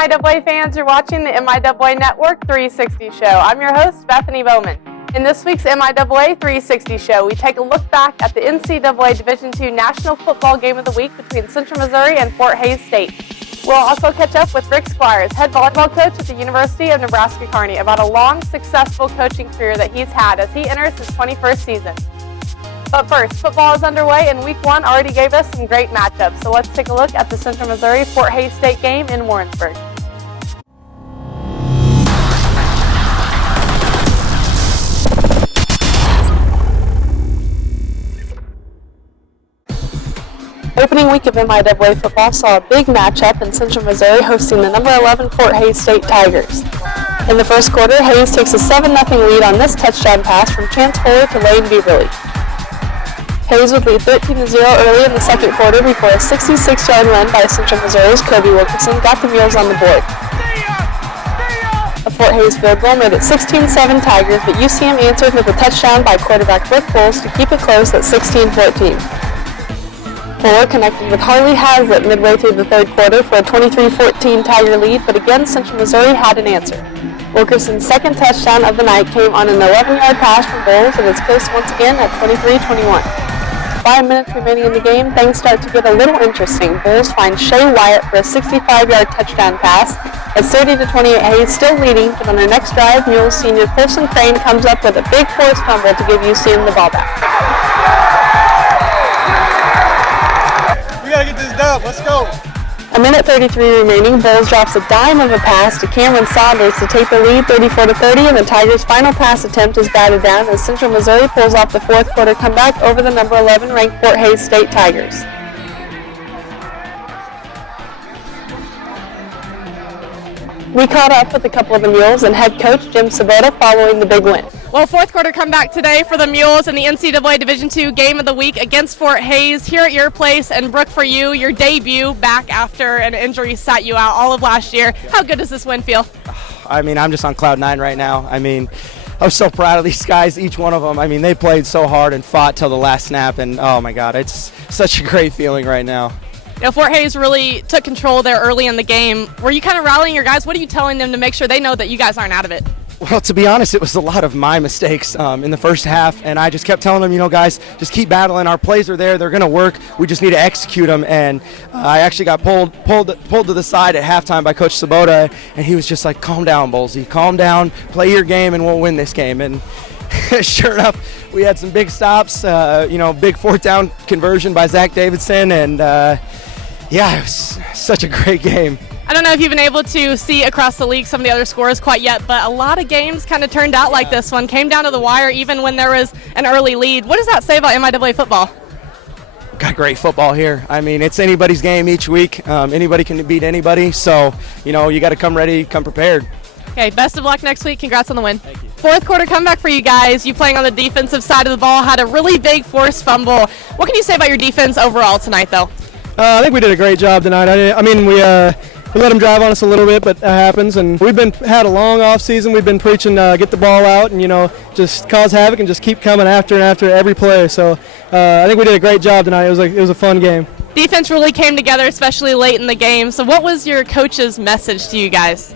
MIAA fans, you're watching the MIAA Network 360 show. I'm your host, Bethany Bowman. In this week's MIAA 360 show, we take a look back at the NCAA Division II National Football Game of the Week between Central Missouri and Fort Hays State. We'll also catch up with Rick Squires, head volleyball coach at the University of Nebraska-Kearney, about a long, successful coaching career that he's had as he enters his 21st season. But first, football is underway, and Week 1 already gave us some great matchups. So let's take a look at the Central Missouri-Fort Hays State game in Warrensburg. Opening week of MIAA football saw a big matchup in Central Missouri hosting the number 11 Fort Hays State Tigers. In the first quarter, Hays takes a 7-0 lead on this touchdown pass from Chance Fuller to Lane Beaverly. Hays would lead 13-0 early in the second quarter before a 66-yard run by Central Missouri's Kobe Wilkinson got the Mules on the board. A Fort Hays field goal made it 16-7 Tigers, but UCM answered with a touchdown by quarterback Brooke Bowles to keep it close at 16-14. Fuller connected with Harley Hazlitt midway through the third quarter for a 23-14 Tiger lead, but again Central Missouri had an answer. Wilkerson's second touchdown of the night came on an 11-yard pass from Bowles, and it's close once again at 23-21. 5 minutes remaining in the game, things start to get a little interesting. Bulls find Shea Wyatt for a 65-yard touchdown pass. It's 30-28, Hays still leading, but on their next drive, Mules senior Colson Crane comes up with a big forced fumble to give UCM the ball back. We gotta get this done, let's go. A minute 33 remaining, Bulls drops a dime of a pass to Cameron Saunders to take the lead 34-30, and the Tigers' final pass attempt is batted down as Central Missouri pulls off the fourth quarter comeback over the number 11 ranked Fort Hays State Tigers. We caught up with a couple of the Mules and head coach Jim Sabota following the big win. Well, fourth quarter comeback today for the Mules in the NCAA Division II Game of the Week against Fort Hays here at your place. And Brooke, for you, your debut back after an injury sat you out all of last year. How good does this win feel? I mean, I'm just on cloud nine right now. I mean, I'm so proud of these guys, each one of them. I mean, they played so hard and fought till the last snap, and oh my God, it's such a great feeling right now. You know, Fort Hays really took control there early in the game. Were you kind of rallying your guys? What are you telling them to make sure they know that you guys aren't out of it? Well, to be honest, it was a lot of my mistakes in the first half, and I just kept telling them, you know, guys, just keep battling. Our plays are there; they're going to work. We just need to execute them. And I actually got pulled to the side at halftime by Coach Sabota, and he was just like, "Calm down, Bowlesy. Calm down. Play your game, and we'll win this game." And sure enough, we had some big stops. Big fourth down conversion by Zach Davidson, and yeah, it was such a great game. I don't know if you've been able to see across the league some of the other scores quite yet, but a lot of games kind of turned out like this one. Came down to the wire even when there was an early lead. What does that say about MIAA football? Got great football here. I mean, it's anybody's game each week. Anybody can beat anybody, so, you know, you got to come ready, come prepared. Okay, best of luck next week. Congrats on the win. Thank you. Fourth quarter comeback for you guys. You playing on the defensive side of the ball, had a really big forced fumble. What can you say about your defense overall tonight, though? I think we did a great job tonight. We let them drive on us a little bit, but that happens. And we've had a long off season. We've been preaching get the ball out and, you know, just cause havoc and just keep coming after every play. So I think we did a great job tonight. It was a fun game. Defense really came together, especially late in the game. So what was your coach's message to you guys?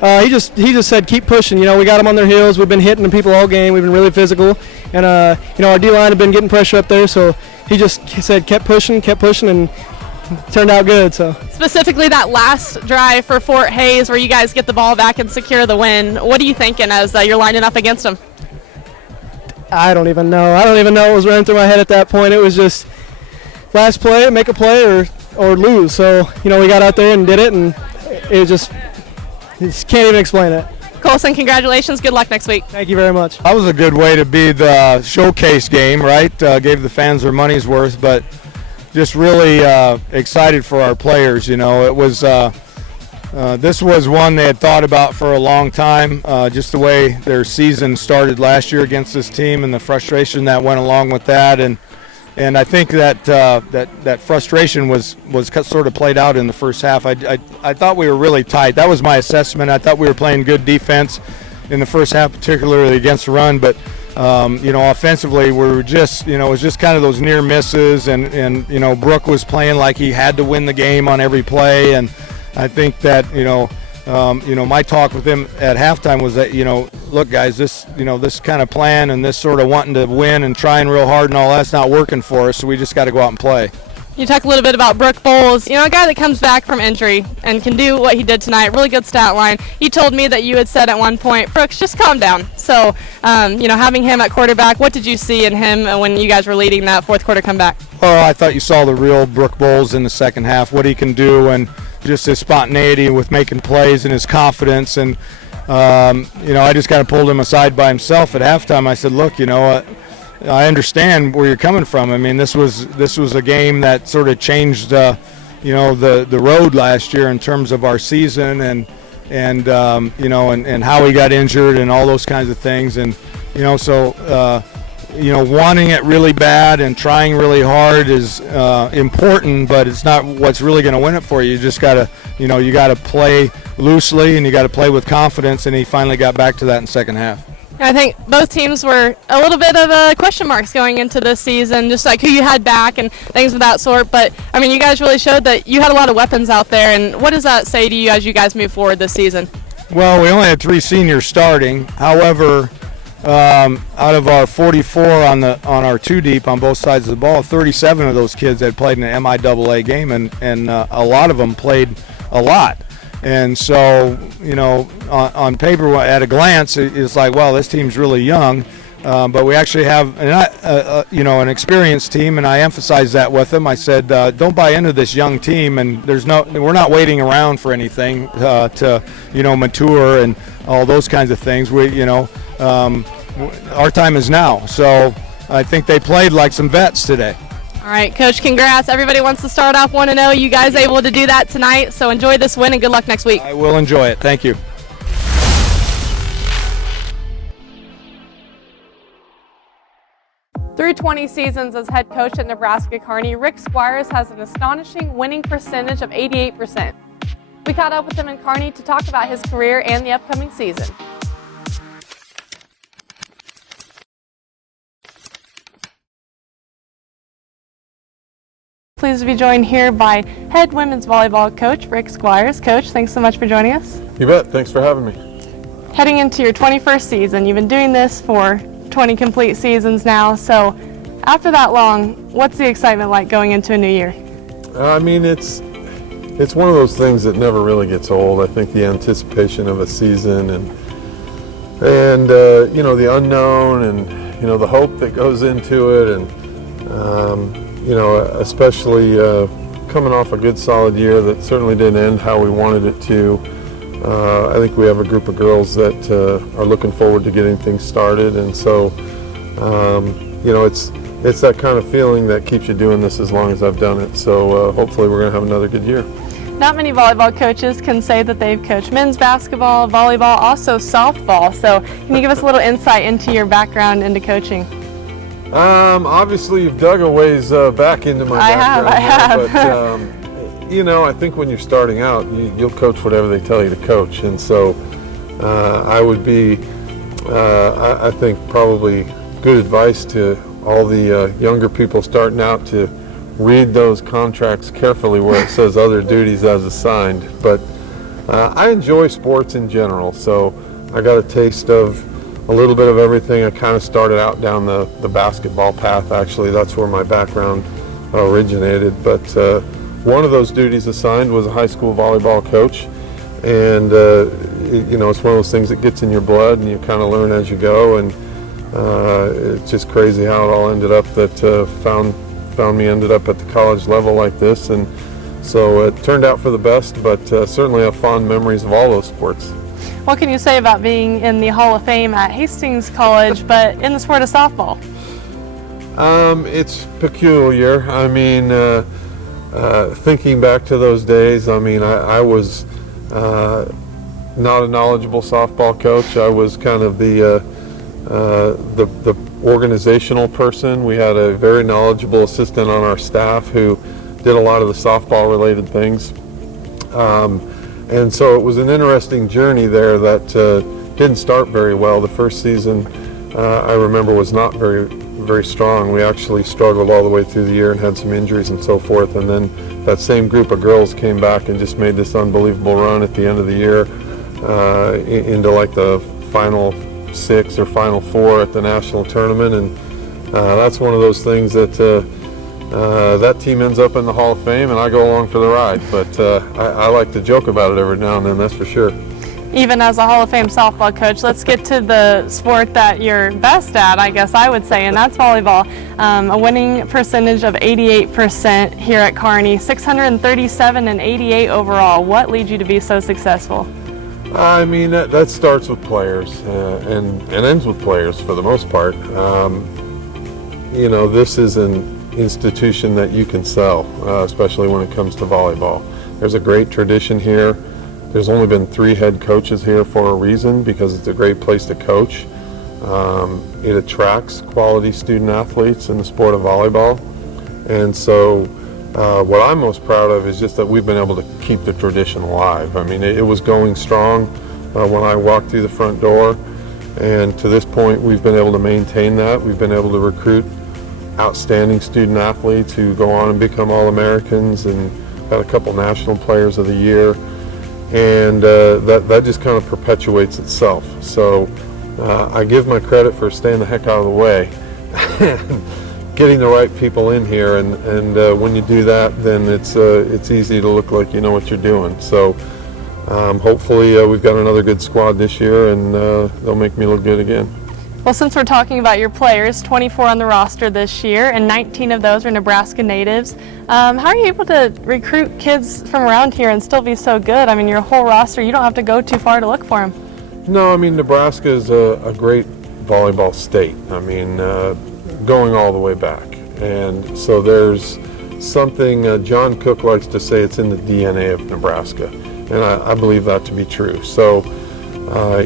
He just said keep pushing. You know, we got them on their heels. We've been hitting people all game. We've been really physical, and our D-line have been getting pressure up there. So he just said kept pushing, and turned out good. So specifically that last drive for Fort Hays where you guys get the ball back and secure the win, what are you thinking as you're lining up against them? I don't even know what was running through my head at that point. It was just last play, make a play or lose. So, you know, we got out there and did it, and it just can't even explain it. Colson, congratulations. Good luck next week. Thank you very much. That was a good way to be the showcase game, right? Gave the fans their money's worth, but just really excited for our players. You know, it was this was one they had thought about for a long time, just the way their season started last year against this team and the frustration that went along with that. And I think that frustration was sort of played out in the first half. I thought we were really tight. That was my assessment. I thought we were playing good defense in the first half, particularly against the run, but offensively, we were just, it was just kind of those near misses, and Brooke was playing like he had to win the game on every play, and I think that, my talk with him at halftime was that, look, guys, this kind of plan and this sort of wanting to win and trying real hard and all that's not working for us, so we just got to go out and play. You talked a little bit about Brooke Bowles, a guy that comes back from injury and can do what he did tonight, really good stat line. You told me that you had said at one point, Brooks, just calm down. So, having him at quarterback, what did you see in him when you guys were leading that fourth quarter comeback? Oh, I thought you saw the real Brooke Bowles in the second half, what he can do, and just his spontaneity with making plays and his confidence. And, I just kind of pulled him aside by himself at halftime. I said, look, I understand where you're coming from. I mean, this was a game that sort of changed, the road last year in terms of our season and how we got injured and all those kinds of things. And wanting it really bad and trying really hard is important, but it's not what's really going to win it for you. You just gotta, you gotta play loosely and you got to play with confidence. And he finally got back to that in the second half. I think both teams were a little bit of question marks going into this season, just like who you had back and things of that sort. But, you guys really showed that you had a lot of weapons out there. And what does that say to you as you guys move forward this season? Well, we only had 3 seniors starting. However, out of our 44 on our 2-deep on both sides of the ball, 37 of those kids had played in an MIAA game, and a lot of them played a lot. And so, on paper, at a glance, it's like, well, this team's really young. But we actually have, an experienced team, and I emphasized that with them. I said, don't buy into this young team, and we're not waiting around for anything to mature and all those kinds of things. Our time is now. So I think they played like some vets today. All right, Coach, congrats. Everybody wants to start off 1-0. You guys able to do that tonight, so enjoy this win and good luck next week. I will enjoy it. Thank you. Through 20 seasons as head coach at Nebraska Kearney, Rick Squires has an astonishing winning percentage of 88%. We caught up with him in Kearney to talk about his career and the upcoming season. Pleased to be joined here by head women's volleyball coach Rick Squires. Coach, thanks so much for joining us. You bet. Thanks for having me. Heading into your 21st season, you've been doing this for 20 complete seasons now. So after that long, what's the excitement like going into a new year? It's one of those things that never really gets old. I think the anticipation of a season and the unknown and the hope that goes into it, and especially coming off a good solid year that certainly didn't end how we wanted it to. I think we have a group of girls that are looking forward to getting things started, and so it's that kind of feeling that keeps you doing this as long as I've done it. So hopefully we're going to have another good year. Not many volleyball coaches can say that they've coached men's basketball, volleyball, also softball. So can you give us a little insight into your background into coaching? Obviously you've dug a ways back into my background. I have. But, I think when you're starting out, you'll coach whatever they tell you to coach. And so I would be, I think, probably good advice to all the younger people starting out to read those contracts carefully where it says other duties as assigned. But I enjoy sports in general, so I got a taste of a little bit of everything. I kind of started out down the basketball path. Actually, that's where my background originated. But one of those duties assigned was a high school volleyball coach. And, it's one of those things that gets in your blood and you kind of learn as you go. And it's just crazy how it all ended up that found me ended up at the college level like this. And so it turned out for the best, but certainly have fond memories of all those sports. What can you say about being in the Hall of Fame at Hastings College, but in the sport of softball? It's peculiar. Thinking back to those days, I was not a knowledgeable softball coach. I was kind of the organizational person. We had a very knowledgeable assistant on our staff who did a lot of the softball related things. And so it was an interesting journey there that didn't start very well. The first season I remember was not very very strong. We actually struggled all the way through the year and had some injuries and so forth, and then that same group of girls came back and just made this unbelievable run at the end of the year into like the final 6 or final 4 at the national tournament, and that's one of those things that that team ends up in the Hall of Fame and I go along for the ride, but I like to joke about it every now and then, that's for sure. Even as a Hall of Fame softball coach, let's get to the sport that you're best at, I guess I would say, and that's volleyball. A winning percentage of 88% here at Kearney, 637 and 88 overall. What leads you to be so successful? I mean, that starts with players and ends with players for the most part. You know, this is an institution that you can sell, especially when it comes to volleyball. There's a great tradition here. There's only been 3 head coaches here for a reason, because it's a great place to coach. It attracts quality student athletes in the sport of volleyball. And so what I'm most proud of is just that we've been able to keep the tradition alive. I mean, it was going strong when I walked through the front door, and to this point we've been able to maintain that. We've been able to recruit outstanding student athletes who go on and become All-Americans, and got a couple National Players of the Year. And that just kind of perpetuates itself. So I give my credit for staying the heck out of the way, getting the right people in here, and when you do that, then it's easy to look like you know what you're doing. So hopefully we've got another good squad this year, and they'll make me look good again. Well, since we're talking about your players, 24 on the roster this year, and 19 of those are Nebraska natives. How are you able to recruit kids from around here and still be so good? I mean, your whole roster, you don't have to go too far to look for them. No, I mean, Nebraska is a great volleyball state. I mean, going all the way back. And so there's something, John Cook likes to say it's in the DNA of Nebraska. And I believe that to be true. So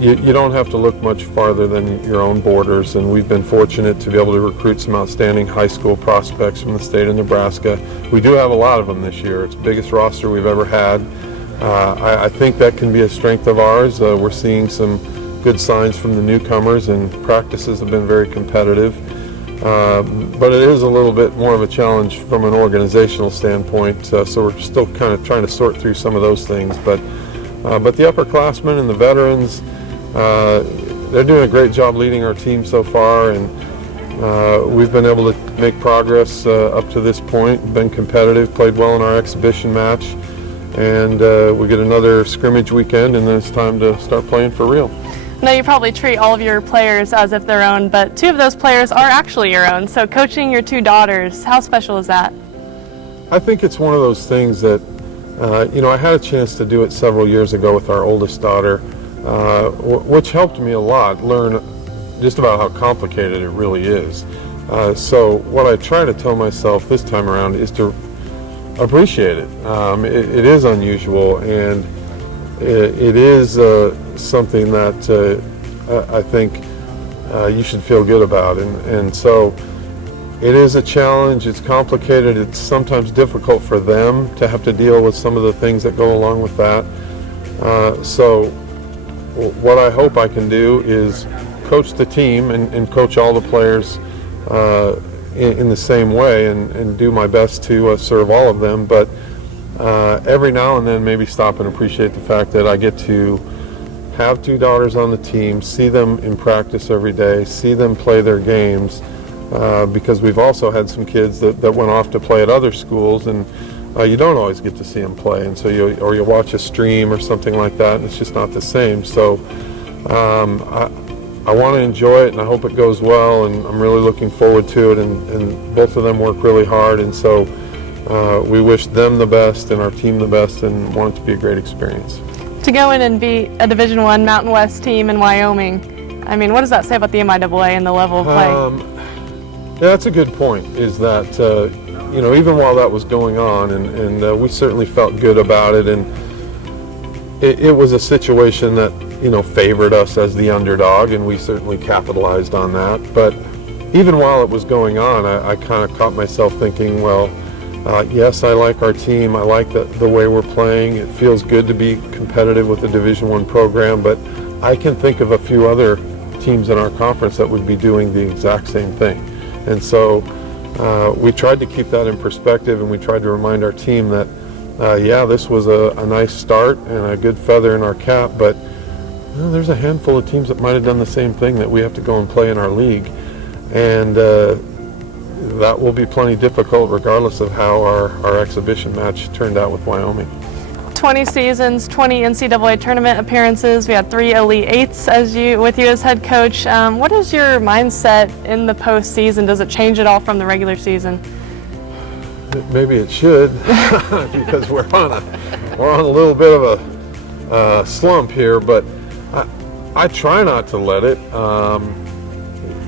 you don't have to look much farther than your own borders, and we've been fortunate to be able to recruit some outstanding high school prospects from the state of Nebraska. We do have a lot of them this year. It's the biggest roster we've ever had. I think that can be a strength of ours. We're seeing some good signs from the newcomers, and practices have been very competitive. But it is a little bit more of a challenge from an organizational standpoint, so we're still kind of trying to sort through some of those things. But the upperclassmen and the veterans, they're doing a great job leading our team so far, and we've been able to make progress up to this point, been competitive, played well in our exhibition match, and we get another scrimmage weekend, and then it's time to start playing for real. Now, you probably treat all of your players as if they're own, but 2 of those players are actually your own. So coaching your 2 daughters, how special is that? I think it's one of those things that you know, I had a chance to do it several years ago with our oldest daughter, which helped me a lot learn just about how complicated it really is. So what I try to tell myself this time around is to appreciate it. It is unusual, and it is something that I think you should feel good about, and so it is a challenge. It's complicated. It's sometimes difficult for them to have to deal with some of the things that go along with that. So what I hope I can do is coach the team and coach all the players in the same way, and do my best to serve all of them. But every now and then maybe stop and appreciate the fact that I get to have 2 daughters on the team, see them in practice every day, see them play their games, because we've also had some kids that went off to play at other schools, and you don't always get to see them play, and so you watch a stream or something like that, and it's just not the same. So I want to enjoy it, and I hope it goes well, and I'm really looking forward to it, and both of them work really hard, and so we wish them the best and our team the best, and want it to be a great experience. To go in and be a Division I Mountain West team in Wyoming, I mean, what does that say about the MIAA and the level of play? Yeah, that's a good point, is that, you know, even while that was going on, and we certainly felt good about it, and it was a situation that, you know, favored us as the underdog, and we certainly capitalized on that. But even while it was going on, I kind of caught myself thinking, well, yes, I like our team. I like the way we're playing. It feels good to be competitive with the Division I program, but I can think of a few other teams in our conference that would be doing the exact same thing. And so we tried to keep that in perspective, and we tried to remind our team that, yeah, this was a nice start and a good feather in our cap, but there's a handful of teams that might have done the same thing that we have to go and play in our league. And that will be plenty difficult regardless of how our exhibition match turned out with Wyoming. 20 seasons, 20 NCAA tournament appearances. We had 3 Elite Eights with you as head coach. What is your mindset in the postseason? Does it change at all from the regular season? Maybe it should, because we're on a little bit of a slump here, but I try not to let it.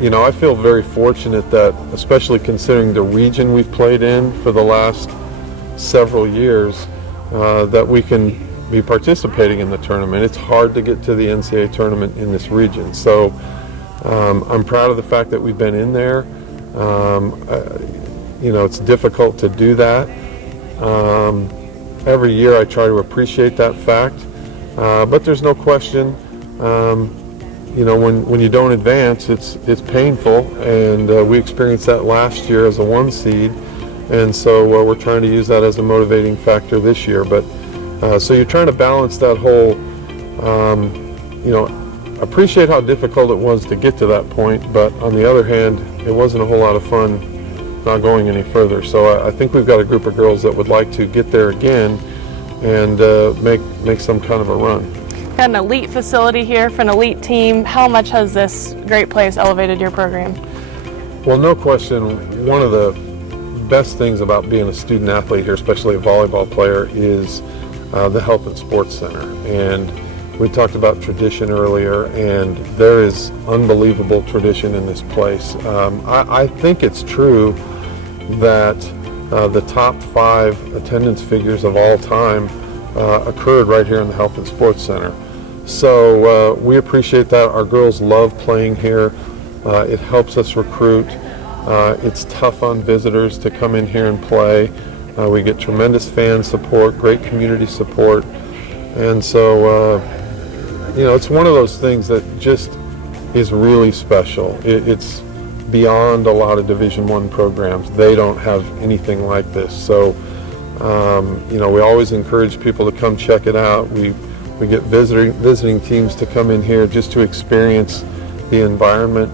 You know, I feel very fortunate that, especially considering the region we've played in for the last several years, that we can be participating in the tournament. It's hard to get to the NCAA tournament in this region, so I'm proud of the fact that we've been in there. You know, it's difficult to do that. Every year I try to appreciate that fact, but there's no question, you know, when you don't advance, it's painful, and we experienced that last year as a 1 seed, and so we're trying to use that as a motivating factor this year. But so you're trying to balance that whole, you know, appreciate how difficult it was to get to that point, but on the other hand, it wasn't a whole lot of fun not going any further. So I think we've got a group of girls that would like to get there again and make some kind of a run. Got an elite facility here for an elite team. How much has this great place elevated your program? Well, no question, one of the best things about being a student athlete here, especially a volleyball player, is the Health and Sports Center. And we talked about tradition earlier, and there is unbelievable tradition in this place. I think it's true that the top 5 attendance figures of all time occurred right here in the Health and Sports Center. So we appreciate that. Our girls love playing here. It helps us recruit. It's tough on visitors to come in here and play. We get tremendous fan support, great community support, and so you know, it's one of those things that just is really special. It's beyond a lot of Division I programs. They don't have anything like this. So you know, we always encourage people to come check it out. We get visiting teams to come in here just to experience the environment.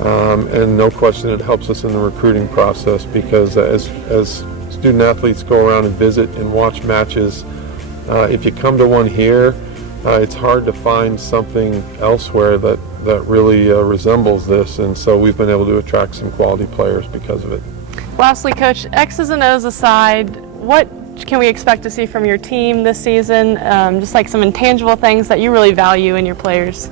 And no question it helps us in the recruiting process, because as student athletes go around and visit and watch matches, if you come to one here, it's hard to find something elsewhere that really resembles this, and so we've been able to attract some quality players because of it. Lastly, Coach, X's and O's aside, what can we expect to see from your team this season? Just like some intangible things that you really value in your players.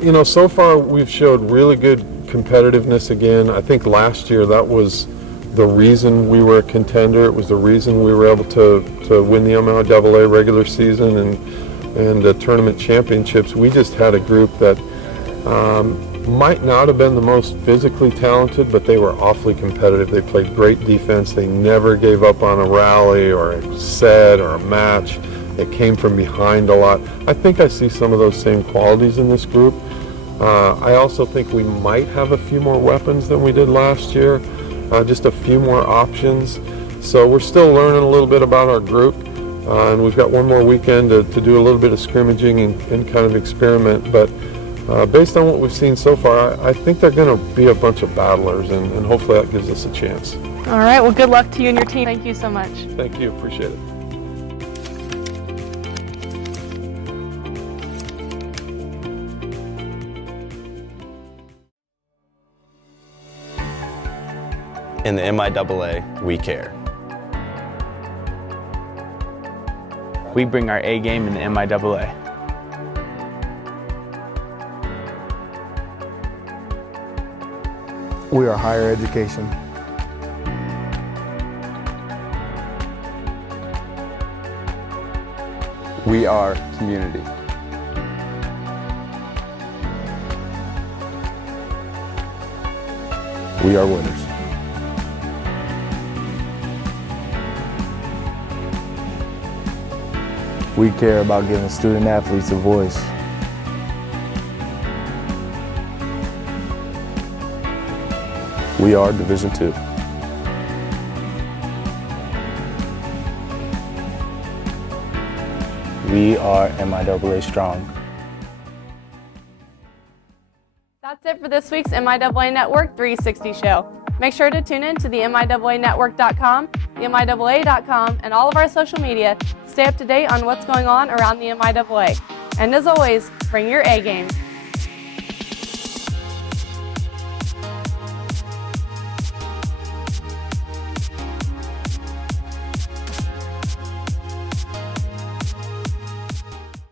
You know, so far we've showed really good competitiveness again. I think last year that was the reason we were a contender. It was the reason we were able to win the MIAA regular season and tournament championships. We just had a group that might not have been the most physically talented, but they were awfully competitive. They played great defense. They never gave up on a rally or a set or a match. They came from behind a lot. I think I see some of those same qualities in this group. I also think we might have a few more weapons than we did last year, just a few more options. So we're still learning a little bit about our group, and we've got one more weekend to do a little bit of scrimmaging and kind of experiment. But based on what we've seen so far, I think they're going to be a bunch of battlers, and hopefully that gives us a chance. All right, well, good luck to you and your team. Thank you so much. Thank you, appreciate it. In the MIAA, we care. We bring our A game in the MIAA. We are higher education. We are community. We are winners. We care about giving student athletes a voice. We are Division II. We are MIAA strong. That's it for this week's MIAA Network 360 show. Make sure to tune in to the MIAAnetwork.com, the MIAA.com, and all of our social media to stay up to date on what's going on around the MIAA. And as always, bring your A game.